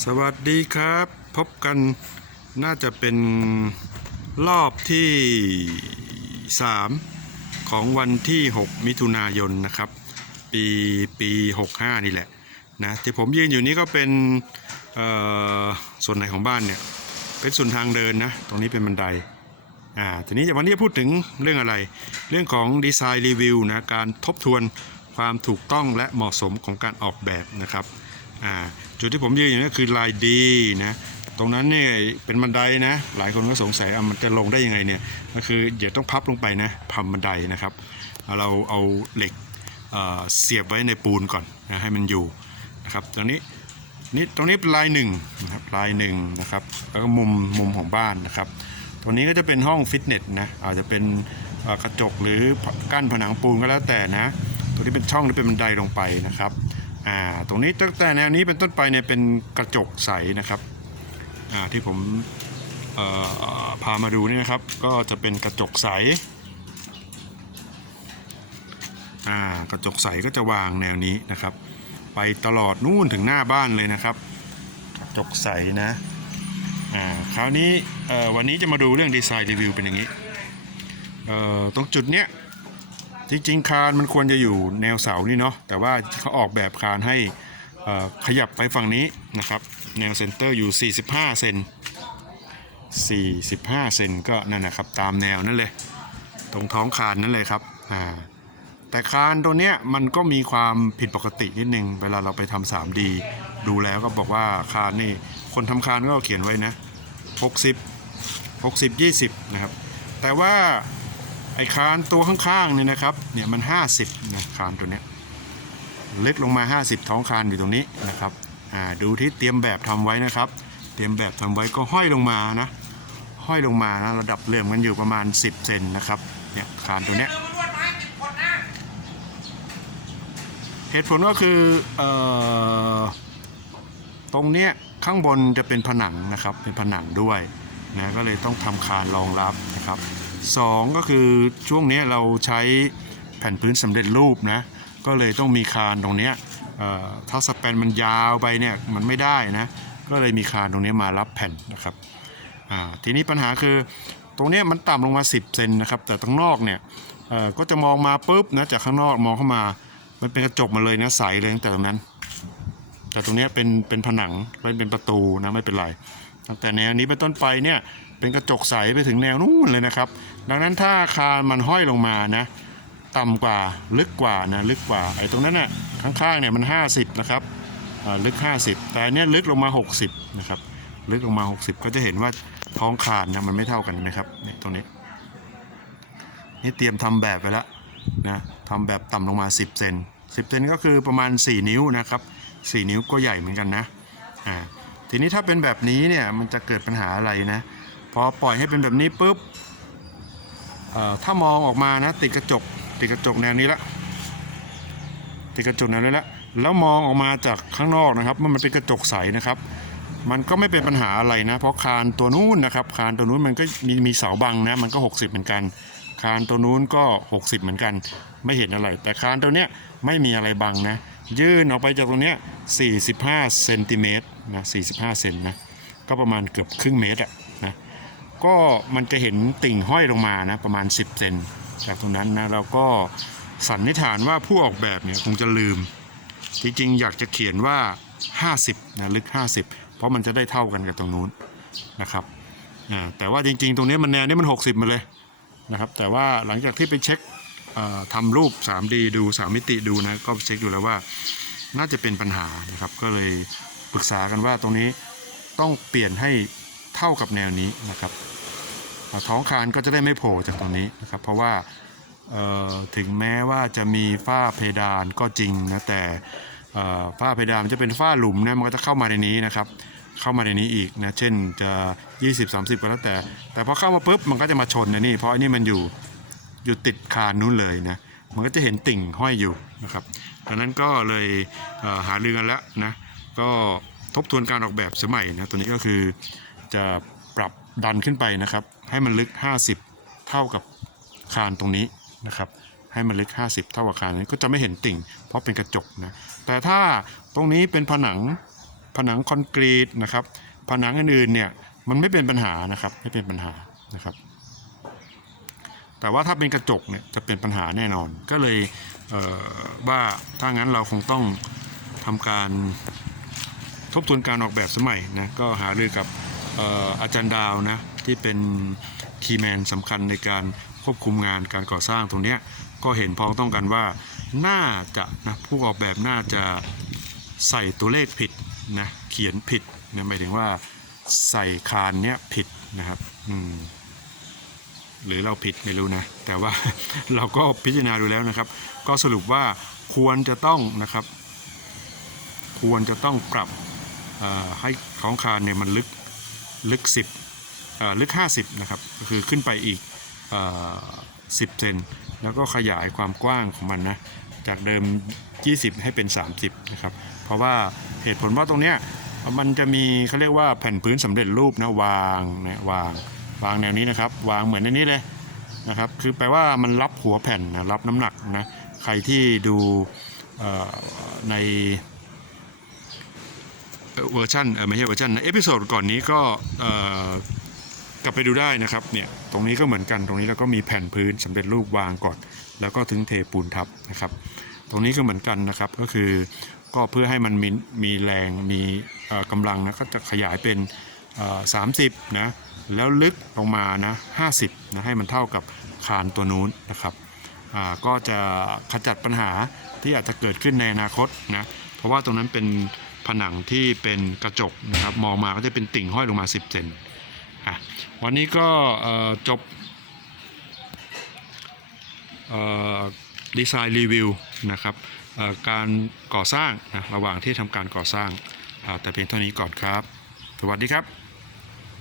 สวัสดีครับ พบกันน่าจะเป็นรอบที่ 3 ของวันที่ 6 มิถุนายนนะครับ ปีปี 65 นี่แหละนะที่ผมยืนอยู่นี้ก็เป็นส่วนไหนของบ้านเนี่ย เป็นส่วนทางเดินนะ ตรงนี้เป็นบันไดอ่าทีนี้วันนี้จะพูดถึงเรื่องอะไร เรื่องของดีไซน์รีวิวนะการทบทวนความถูกต้องและเหมาะสมของการออกแบบนะครับ อ่าจุดที่ผมยืนอยู่นี่คือลายดีนะตรงนั้นเนี่ยเป็นบันไดนะ หลายคนก็สงสัยอะมันจะลงได้ยังไงเนี่ยก็คือเดี๋ยวต้องพับลงไปนะพับบันไดนะครับ เราเอาเหล็กเเสียบไว้ในปูนก่อนนะให้มันอยู่นะครับตรงนี้นี่ตรงนี้เป็นลายหนึ่งนะครับลายหนึ่งนะครับแล้วก็มุมมุมของบ้านนะครับตรงนี้ก็จะเป็นห้องฟิตเนสนะอาจจะเป็นกระจกหรือกั้นผนังปูนก็แล้วแต่นะตรงนี้เป็นช่องที่เป็นบันไดลงไปนะครับ อ่าตรงนี้ตั้งแต่แนวนี้เป็นต้นไปเนี่ยเป็นกระจกใสนะครับอ่าที่ผมพามาดูนี่นะครับ ก็จะเป็นกระจกใสอ่ากระจกใสก็จะวางแนวนี้นะครับ ไปตลอดนู่นถึงหน้าบ้านเลยนะครับ กระจกใสนะอ่าคราวนี้วันนี้จะมาดูเรื่องดีไซน์รีวิวเป็นอย่างนี้เอ่อตรงจุดเนี้ย จริงๆ คานมันควรจะอยู่แนวเสานี่เนาะแต่ว่าเขาออกแบบคานให้ขยับไปฝั่งนี้นะครับ แนวเซนเตอร์อยู่ 45 เซน45 เซนก็นั่นนะครับตามแนวนั่นเลย ตรงท้องคานนั่นเลยครับอ่าแต่คานตัวเนี้ยมันก็มีความผิดปกตินิดนึง เวลาเราไปทำ 3D ดูแล้วก็บอกว่าคานนี่คนทำคานก็เขียนไว้นะ 60 60 20 นะครับ แต่ว่า ไอ้คานตัวข้างๆเนี่ยนะครับเนี่ยมัน 50นะคานตัวเนี้ยเล็กลงมา 50 ท้องคานอยู่ตรงนี้นะครับอ่าดูที่เตรียมแบบทำไว้นะครับ เตรียมแบบทำไว้ก็ห้อยลงมานะห้อยลงมานะระดับเริ่มกันอยู่ประมาณ 10เซนนะครับเนี่ยคานตัวเนี้ยเหตุผลก็คือเออตรงเนี้ยข้างบนจะเป็นผนังนะครับเป็นผนังด้วยนะก็เลยต้องทำคานรองรับนะครับ สองก็คือช่วงนี้เราใช้แผ่นพื้นสำเร็จรูปนะก็เลยต้องมีคานตรงเนี้ยถ้าสแปนมันยาวไปเนี่ยมันไม่ได้นะก็เลยมีคานตรงเนี้ยมารับแผ่นนะครับทีนี้ปัญหาคือตรงเนี้ยมันต่ำลงมา 10เซนนะครับแต่ตรงนอกเนี่ยก็จะมองมาปุ๊บนะจากข้างนอกมองเข้ามา มันเป็นกระจกมาเลยนะใสเลยตั้งแต่ตรงนั้น แต่ตรงเนี้ยเป็นเป็นผนังไม่เป็นประตูนะไม่เป็นไรตั้งแต่แนวนี้เป็นต้นไปเนี่ยเป็นกระจกใสไปถึงแนวนู้นเลยนะครับ ดังนั้นถ้าคานมันห้อยลงมานะต่ำกว่าลึกกว่านะลึกกว่าไอ้ตรงนั้นน่ะข้างๆเนี่ยมัน 50 นะครับลึก 50 แต่อันเนี้ยลึกลงมา 60 นะครับ ลึกลงมา 60 ก็จะเห็นว่าท้องคานนะมันไม่เท่ากันนะครับเนี่ยตรงนี้นี่เตรียมทำแบบไปแล้วนะทำแบบต่ำลงมา 10 เซน10 เซนก็คือประมาณ 4 นิ้วนะครับ 4 นิ้วก็ใหญ่เหมือนกันนะอ่าทีนี้ถ้าเป็นแบบนี้เนี่ยมันจะเกิดปัญหาอะไรนะพอปล่อยให้เป็นแบบนี้ปุ๊บ ถ้ามองออกมานะติดกระจกติดกระจกแนวนี้ละติดกระจกแนวนี้ละแล้วมองออกมาจากข้างนอกนะครับมันเป็นกระจกใสนะครับ มันก็ไม่เป็นปัญหาอะไรนะ เพราะคานตัวนู้นนะครับ คานตัวนู้นมันก็มีมีเสาบังนะมันก็ 60 เหมือนกัน คานตัวนู้นก็ 60 เหมือนกัน ไม่เห็นอะไร แต่คานตัวเนี้ยไม่มีอะไรบังนะ ยื่นออกไปจากตรงเนี้ย45เซนติเมตรนะ45เซนนะก็ประมาณเกือบครึ่งเมตรอะนะ ก็มันจะเห็นติ่งห้อยลงมานะประมาณ 10 เซนจากตรงนั้นนะเราก็สันนิษฐานว่าผู้ออกแบบเนี่ยคงจะลืม จริงๆอยากจะเขียนว่า 50นะลึก 50 เพราะมันจะได้เท่ากันกับตรงนู้นนะครับแต่ว่าจริงๆ ตรงนี้มันแนวนี้มัน 60มาเลยนะครับแต่ว่าหลังจากที่ไปเช็คเอ่อทำรูป 3D ดู 3 มิติดูนะก็เช็คดูแล้วว่าน่าจะเป็นปัญหานะครับก็เลยปรึกษากันว่าตรงนี้ต้องเปลี่ยนให้ เท่ากับแนวนี้นะครับท้องคานก็จะได้ไม่โผล่จากตรงนี้นะครับ เพราะว่าถึงแม้ว่าจะมีฝ้าเพดานก็จริงนะแต่ฝ้าเพดานจะเป็นฝ้าหลุมนะมันก็จะเข้ามาในนี้นะครับ เข้ามาในนี้อีกนะเช่นจะ 20 30ก็แล้วแต่ แต่พอเข้ามาปุ๊บมันก็จะมาชนนะนี่เพราะอันนี้มันอยู่อยู่ติดคานนู้นเลยนะมันก็จะเห็นติ่งห้อยอยู่นะครับดังนั้นก็เลยหาเรือกันแล้วนะก็ทบทวนการออกแบบสมัยนะตัวนี้ก็คือ จะปรับดันขึ้นไปนะครับ ให้มันลึก 50 เท่ากับคานตรงนี้นะครับ ให้มันลึก 50 เท่ากับคานนี้ก็จะไม่เห็นติ่ง เพราะเป็นกระจกนะแต่ถ้าตรงนี้เป็นผนังผนังคอนกรีตนะครับ ผนังอื่นๆเนี่ยมันไม่เป็นปัญหานะครับไม่เป็นปัญหานะครับ แต่ว่าถ้าเป็นกระจกเนี่ยจะเป็นปัญหาแน่นอน ก็เลยเว่าถ้างั้นเราคงต้องทำการทบทวนการออกแบบสมัยนะก็หารือกับ อาจารย์ดาวนะที่เป็นคีย์แมนสำคัญในการควบคุมงานการก่อสร้างตรงนี้ก็เห็นพ้องต้องกันว่าน่าจะนะผู้ออกแบบน่าจะใส่ตัวเลขผิดนะเขียนผิดนะหมายถึงว่าใส่คานเนี้ยผิดนะครับอืมหรือเราผิดไม่รู้นะ แต่ว่าเราก็พิจารณาดูแล้วนะครับ ก็สรุปว่าควรจะต้องนะครับ ควรจะต้องปรับให้ของคานเนี่ยมันลึก ลึก 10ลึก 50 นะครับ ก็คือขึ้นไปอีกอ10 เซน แล้วก็ขยายความกว้างของมันนะ จากเดิม 20 ให้เป็น 30 นะครับ เพราะว่าเหตุผลว่าตรงเนี้ยมันจะมีเขาเรียกว่าแผ่นพื้นสำเร็จรูปนะวางนะวางวางแนวนี้นะครับ วางเหมือนในนี้เลยนะครับ คือแปลว่ามันรับหัวแผ่นนะรับน้ำหนักนะ ใครที่ดูใน เวอร์ชันไม่ใช่เวอร์ชันนะเอพิโซดก่อนนี้ก็กลับไปดูได้นะครับเนี่ยตรงนี้ก็เหมือนกันตรงนี้เราก็มีแผ่นพื้นสำเร็จรูปวางก่อน แล้วก็ถึงเทปูนทับนะครับ ตรงนี้ก็เหมือนกันนะครับก็คือก็เพื่อให้มันมีมีแรงมีเอ่อกำลังนะก็จะขยายเป็น 30นะแล้วลึกลงมานะ50นะให้มันเท่ากับคานตัวนู้นนะครับก็จะขจัดปัญหาที่อาจจะเกิดขึ้นในอนาคตนะเพราะว่าตรงนั้นเป็น ผนังที่เป็นกระจกนะครับมองมาก็จะเป็นติ่งห้อยลงมา 10เซนอะวันนี้ก็จบดีไซน์รีวิวนะครับการก่อสร้างนะระหว่างที่ทำการก่อสร้างแต่เพียงเท่านี้ก่อนครับ สวัสดีครับ